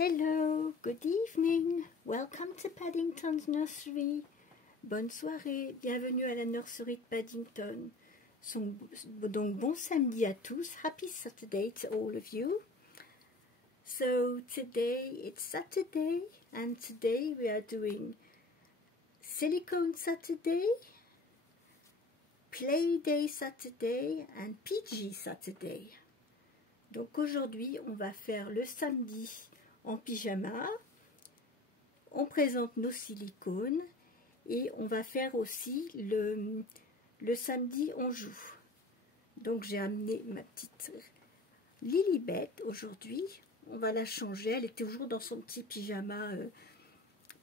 Hello, good evening, welcome to Paddington's Nursery. Bonne soirée, bienvenue à la nursery de Paddington. Donc bon samedi à tous, happy Saturday to all of you. So today it's Saturday and today we are doing Silicone Saturday, Play Day Saturday and PG Saturday. Donc aujourd'hui on va faire le samedi en pyjama, on présente nos silicones et on va faire aussi le samedi on joue. Donc j'ai amené ma petite Lilibet aujourd'hui, on va la changer, elle est toujours dans son petit pyjama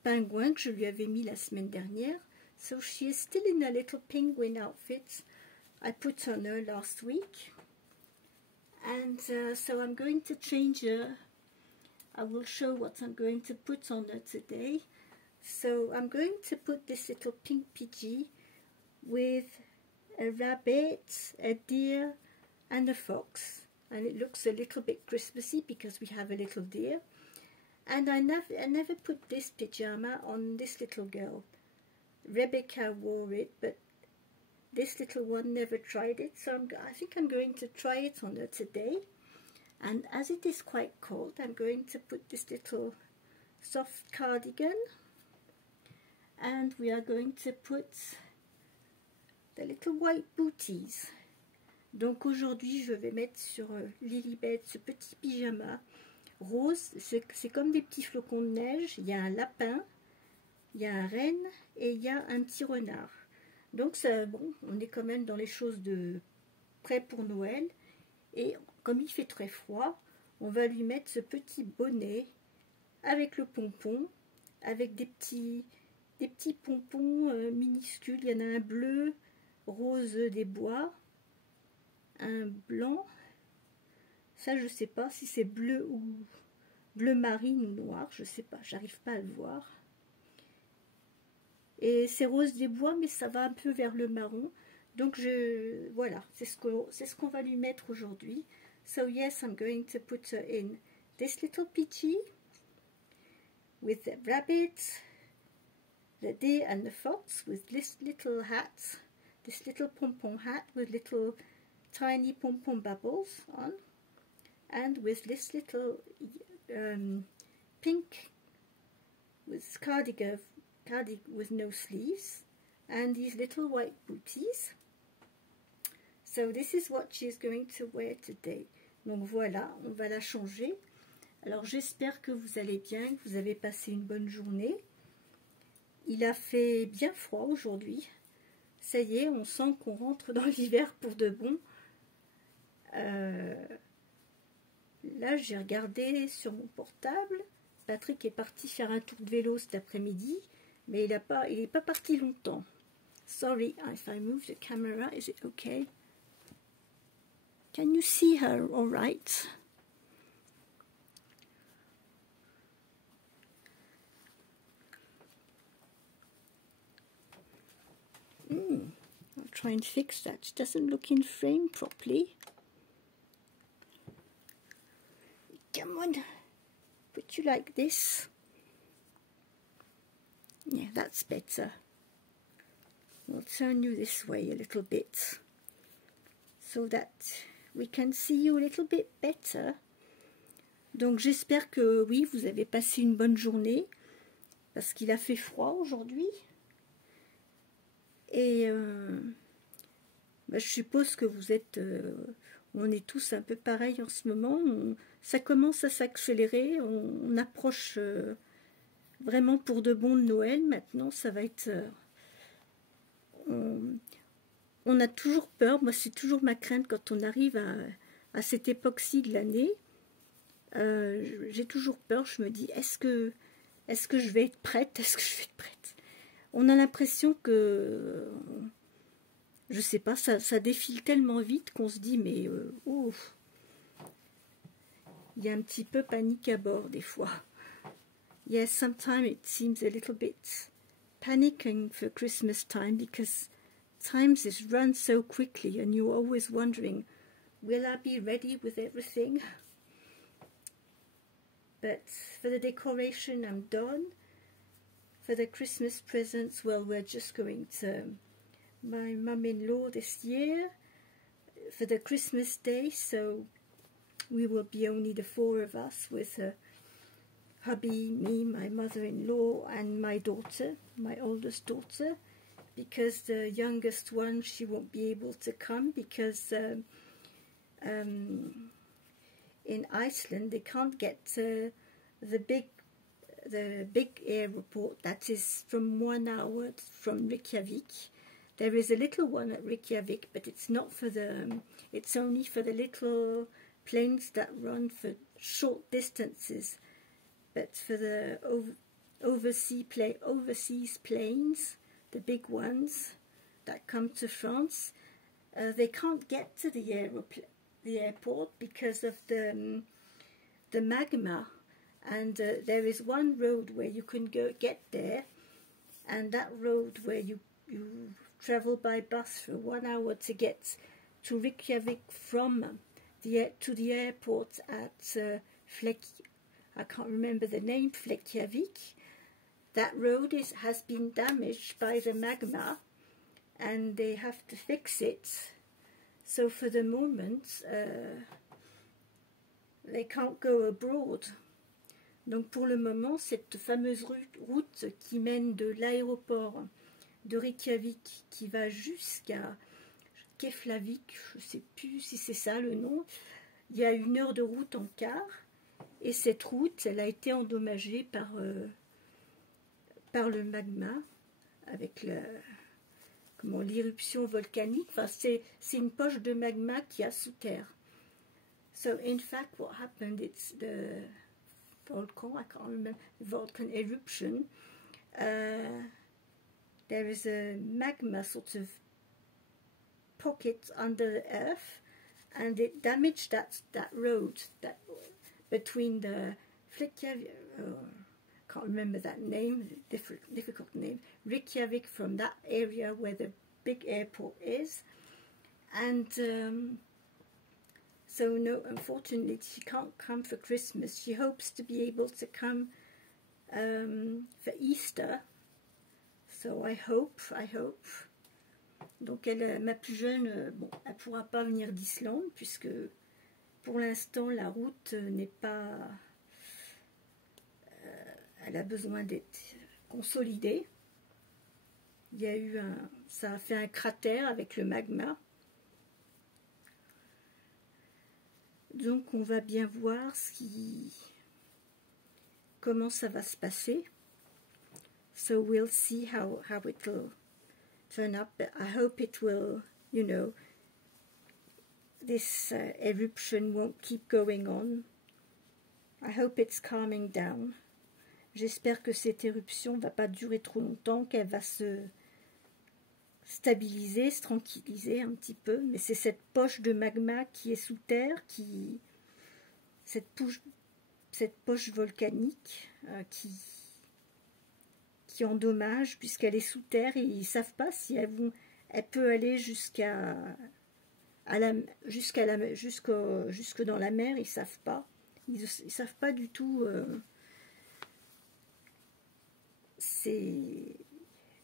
pingouin que je lui avais mis la semaine dernière. So she is still in a little penguin outfit I put on her last week. And so I'm going to change her. I will show what I'm going to put on her today. So I'm going to put this little pink PG with a rabbit, a deer and a fox. And it looks a little bit Christmassy because we have a little deer. And I never put this pyjama on this little girl. Rebecca wore it, but this little one never tried it, so I think I'm going to try it on her today. And as it is quite cold, I'm going to put this little soft cardigan, and we are going to put the little white booties. Donc aujourd'hui, je vais mettre sur Lilibet ce petit pyjama rose. C'est comme des petits flocons de neige. Il y a un lapin, il y a un renne et il y a un petit renard. Donc ça, bon, on est quand même dans les choses de prêt pour Noël. Et comme il fait très froid, on va lui mettre ce petit bonnet avec le pompon, avec des petits pompons minuscules. Il y en a un bleu, rose des bois, un blanc. Ça, je sais pas si c'est bleu ou bleu marine ou noir. Je sais pas, j'arrive pas à le voir. Et c'est rose des bois, mais ça va un peu vers le marron. Donc voilà, c'est ce qu'on va lui mettre aujourd'hui. So yes, I'm going to put her in this little peachy with the rabbit, the deer and the fox, with this little hat, this little pom-pom hat with little tiny pom-pom bubbles on, and with this little pink with cardigan with no sleeves and these little white booties. So this is what she's going to wear today. Donc voilà, on va la changer. Alors j'espère que vous allez bien, que vous avez passé une bonne journée. Il a fait bien froid aujourd'hui. Ça y est, on sent qu'on rentre dans l'hiver pour de bon. Là, j'ai regardé sur mon portable. Patrick est parti faire un tour de vélo cet après-midi, mais il n'est pas parti longtemps. Sorry if I move the camera, is it okay? Can you see her all right? I'll try and fix that. She doesn't look in frame properly. Come on, put you like this. Yeah, that's better. We'll turn you this way a little bit so that we can see you a little bit better. Donc j'espère que oui, vous avez passé une bonne journée parce qu'il a fait froid aujourd'hui. Et je suppose que vous êtes, on est tous un peu pareil en ce moment. Ça commence à s'accélérer, on approche vraiment pour de bon de Noël. Maintenant, ça va être... on a toujours peur, moi c'est toujours ma crainte quand on arrive à cette époque-ci de l'année. J'ai toujours peur, je me dis, est-ce que je vais être prête? Est-ce que je vais être prête? On a l'impression que, je sais pas, ça défile tellement vite qu'on se dit, mais il y a un petit peu panique à bord des fois. Yes, sometimes it seems a little bit panicking for Christmas time because times is run so quickly and you're always wondering, will I be ready with everything? but for the decoration I'm done. For the Christmas presents, well, we're just going to my mum-in-law this year for the Christmas day, so we will be only the 4 of us with hubby, me, my mother-in-law and my daughter, my oldest daughter, because the youngest one, she won't be able to come because in Iceland they can't get the big airport that is from 1 hour from Reykjavik. There is a little one at Reykjavik, but it's not for the, it's only for the little planes that run for short distances. But for the overseas planes, the big ones that come to France, they can't get to the airport because of the magma. And there is one road where you can get there, and that road where you travel by bus for 1 hour to get to Reykjavik from to the airport at I can't remember the name, Reykjavik. That road has been damaged by the magma, and they have to fix it. So for the moment, they can't go abroad. Donc pour le moment, cette fameuse route qui mène de l'aéroport de Reykjavik, qui va jusqu'à Keflavik, je ne sais plus si c'est ça le nom, il y a 1 heure de route en quart, et cette route, elle a été endommagée par le magma, avec l'éruption volcanique. Enfin, c'est une poche de magma qui a sous terre. So in fact, what happened, it's the volcano, I can't remember, the volcan eruption. There is a magma sort of pocket under the earth, and it damaged that road that between the Reykjavik, can't remember that name, difficult name, Reykjavik, from that area where the big airport is. And so no, unfortunately she can't come for Christmas. She hopes to be able to come for Easter. So I hope. Donc ma plus jeune, bon, elle ne pourra pas venir d'Islande puisque pour l'instant la route n'est pas, elle a besoin d'être consolidée. Il y a eu ça a fait un cratère avec le magma. Donc on va bien voir comment ça va se passer. So we'll see how it will turn up. But I hope it will, you know, this eruption won't keep going on. I hope it's calming down. J'espère que cette éruption ne va pas durer trop longtemps, qu'elle va se stabiliser, se tranquilliser un petit peu. Mais c'est cette poche de magma qui est sous terre, cette poche volcanique qui endommage puisqu'elle est sous terre, et ils ne savent pas si elle peut aller jusque dans la mer. Ils ne savent pas. Ils ne savent pas du tout.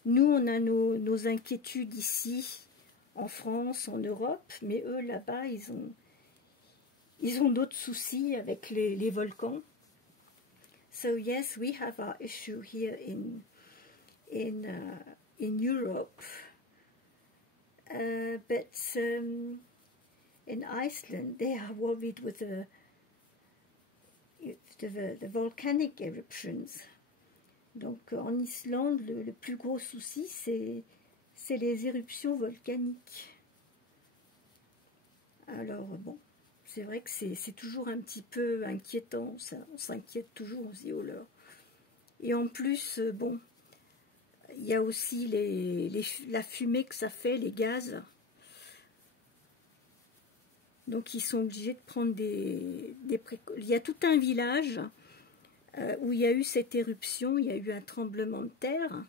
Nous, on a nos inquiétudes ici, en France, en Europe, mais eux, là-bas, ils ont d'autres soucis avec les volcans. So yes, we have our issue here in Europe, but in Iceland, they are worried with the volcanic eruptions. Donc en Islande, le plus gros souci, c'est les éruptions volcaniques. Alors bon, c'est vrai que c'est toujours un petit peu inquiétant, on s'inquiète toujours, on se dit oh là. Et en plus, bon, il y a aussi la fumée que ça fait, les gaz. Donc ils sont obligés de prendre des précautions. Il y a tout un village où il y a eu cette éruption, il y a eu un tremblement de terre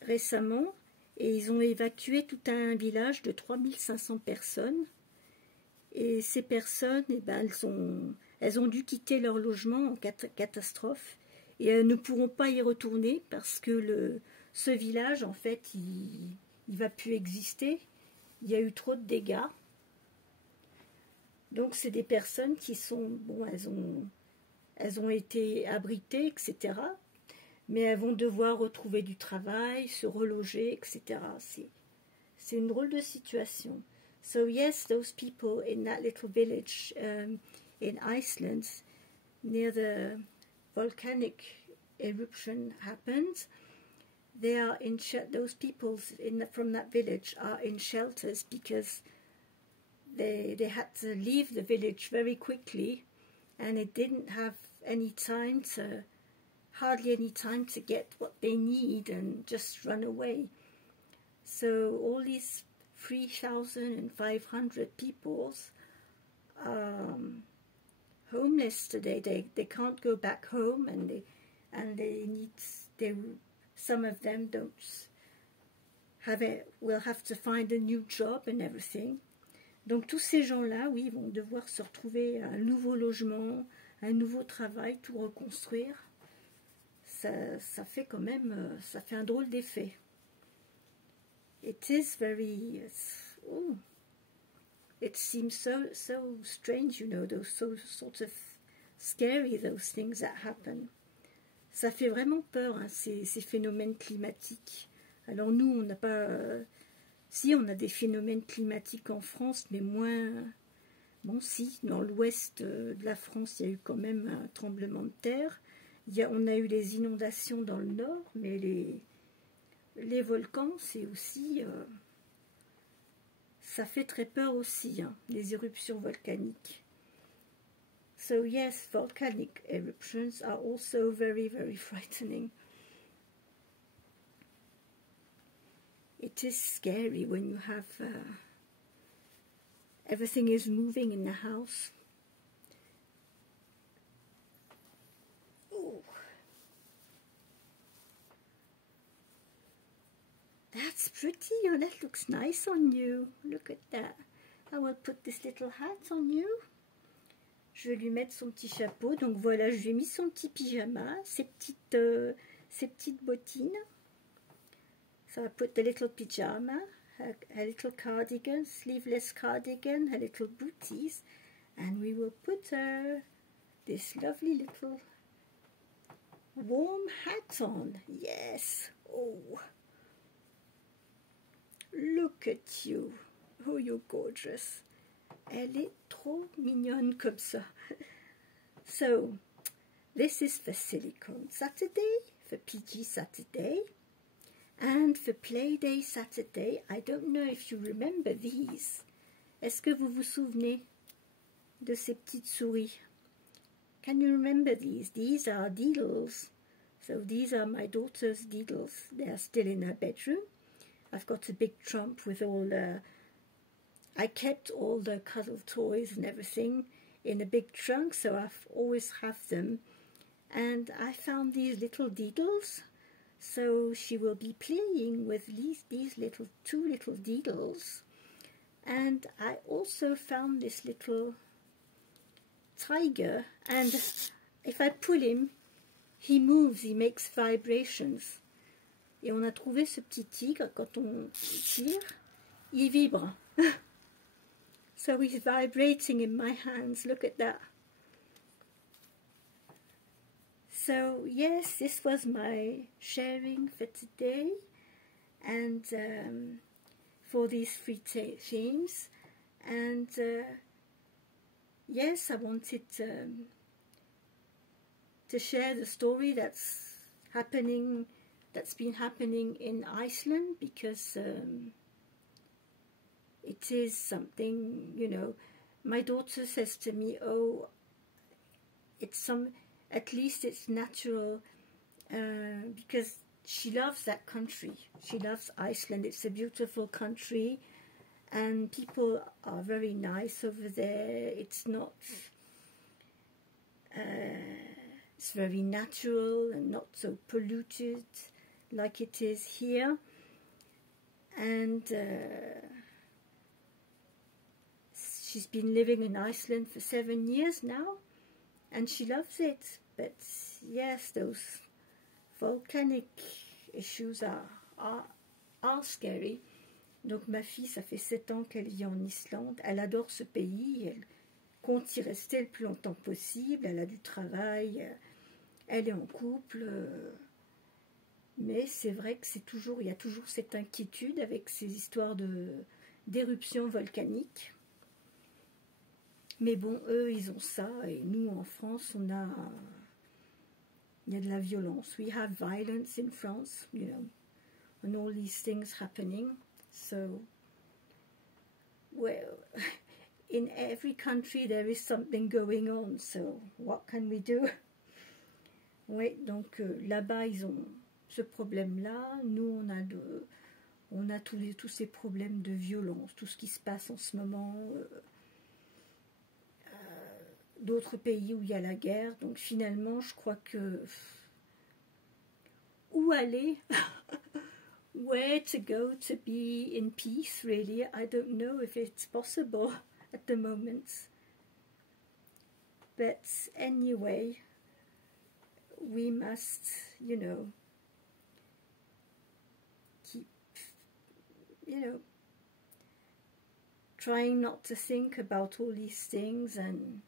récemment, et ils ont évacué tout un village de 3500 personnes. Et ces personnes, eh ben, elles ont dû quitter leur logement en catastrophe et elles ne pourront pas y retourner parce que ce village, en fait, il va plus exister. Il y a eu trop de dégâts. Donc, c'est des personnes qui sont, bon, elles ont été abritées, etc. Mais elles vont devoir retrouver du travail, se reloger, etc. C'est une drôle de situation. So yes, those people in that little village in Iceland, near the volcanic eruption happened, they are in those people from that village are in shelters because they had to leave the village very quickly, and it didn't have any time to, hardly any time to get what they need and just run away. So all these 3,500 people homeless today. They can't go back home, and some of them don't will have to find a new job and everything. Donc tous ces gens-là, oui, vont devoir se retrouver un nouveau logement, un nouveau travail, tout reconstruire. Ça fait quand même, ça fait un drôle d'effet. It is very, it seems so strange, you know, those sort of scary, those things that happen. Ça fait vraiment peur, hein, ces phénomènes climatiques. Alors nous, on n'a pas... si, on a des phénomènes climatiques en France, mais moins... Bon, si, dans l'ouest de la France, il y a eu quand même un tremblement de terre. On a eu les inondations dans le nord, mais les volcans, c'est aussi... ça fait très peur aussi, hein, les éruptions volcaniques. So yes, volcanic eruptions are also very, very frightening. It is scary when you have... everything is moving in the house. Ooh. That's pretty. Oh, that looks nice on you. Look at that. I will put this little hat on you. Je vais lui mettre son petit chapeau. Donc voilà, je lui ai mis son petit pyjama, ses petites bottines. So I put the little pyjama, her little cardigan, sleeveless cardigan, her little booties, and we will put her this lovely little warm hat on. Yes. Oh. Look at you. Oh, you're gorgeous. Elle est trop mignonne comme ça. So, this is for Silicone Saturday, for PG Saturday, and for Playday Saturday. I don't know if you remember these. Est-ce que vous vous souvenez de ces petites souris? Can you remember these? These are Deedles. So these are my daughter's Deedles. They are still in her bedroom. I've got a big trunk with all the... I kept all the cuddle toys and everything in a big trunk, so I always have them. And I found these little Deedles, so she will be playing with these two little Deedles. And I also found this little tiger, and if I pull him, he moves, he makes vibrations. Et on a trouvé ce petit tigre, quand on tire, il vibre. So he's vibrating in my hands, look at that. So yes, this was my sharing for today, and for these 3 themes. And yes, I wanted to share the story that's been happening in Iceland, because it is something, you know. My daughter says to me, oh, at least it's natural, because she loves that country. She loves Iceland. It's a beautiful country, and people are very nice over there. It's not, it's very natural and not so polluted like it is here. And she's been living in Iceland for 7 years now, and she loves it. But yes, those volcanic issues are scary. Donc ma fille, ça fait 7 ans qu'elle vit en Islande. Elle adore ce pays. Elle compte y rester le plus longtemps possible. Elle a du travail. Elle est en couple. Mais c'est vrai que il y a toujours cette inquiétude avec ces histoires d'éruptions volcaniques. Mais bon, eux, ils ont ça. Et nous, en France, il y a de la violence. We have violence in France, you know, and all these things happening. So, well, in every country there is something going on. So, what can we do? Oui, donc là-bas, ils ont ce problème-là. Nous, on a tous ces problèmes de violence, tout ce qui se passe en ce moment. D'autres pays où il y a la guerre. Donc finalement, je crois que où aller? Where to go to be in peace, really? I don't know if it's possible at the moment. But anyway, we must, you know, keep, you know, trying not to think about all these things and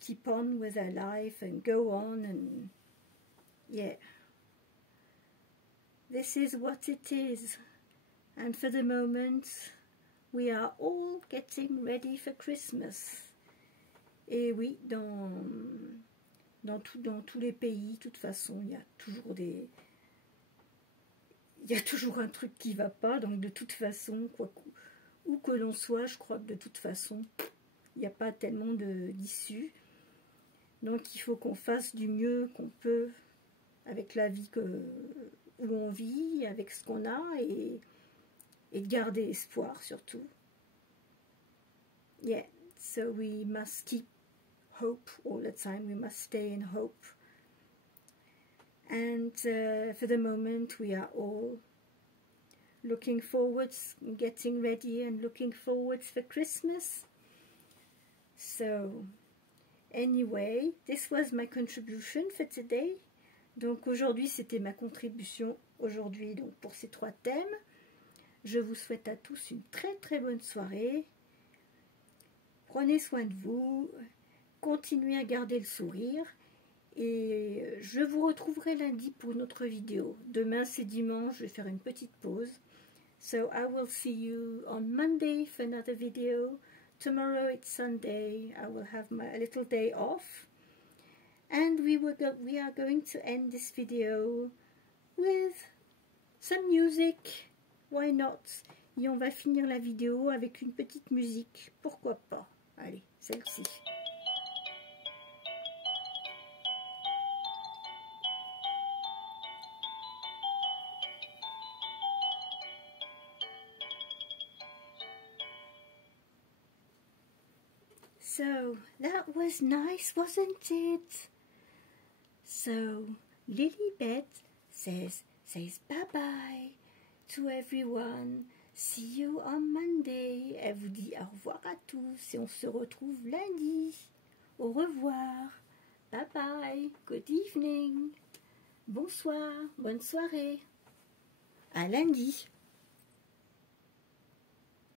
keep on with our life and go on, and yeah, this is what it is. And for the moment we are all getting ready for Christmas. Et oui, dans tous les pays, de toute façon, il y a toujours un truc qui va pas. Donc de toute façon, où que l'on soit, je crois que de toute façon il n'y a pas tellement d'issue. Donc il faut qu'on fasse du mieux qu'on peut avec la vie où on vit, avec ce qu'on a, et de garder espoir surtout. Yeah, so we must keep hope all the time. We must stay in hope. And for the moment we are all looking forwards, getting ready and looking forwards for Christmas. So anyway, this was my contribution for today. Donc aujourd'hui, c'était ma contribution aujourd'hui donc pour ces 3 thèmes. Je vous souhaite à tous une très très bonne soirée. Prenez soin de vous, continuez à garder le sourire, et je vous retrouverai lundi pour une autre vidéo. Demain c'est dimanche, je vais faire une petite pause. So I will see you on Monday for another video. Tomorrow it's Sunday. I will have a little day off, and we are going to end this video with some music. Why not? Et on va finir la vidéo avec une petite musique. Pourquoi pas? Allez, celle-ci. So, that was nice, wasn't it? So, Lilibet says bye-bye to everyone. See you on Monday. Elle vous dit au revoir à tous et on se retrouve lundi. Au revoir. Bye-bye. Good evening. Bonsoir. Bonne soirée. À lundi.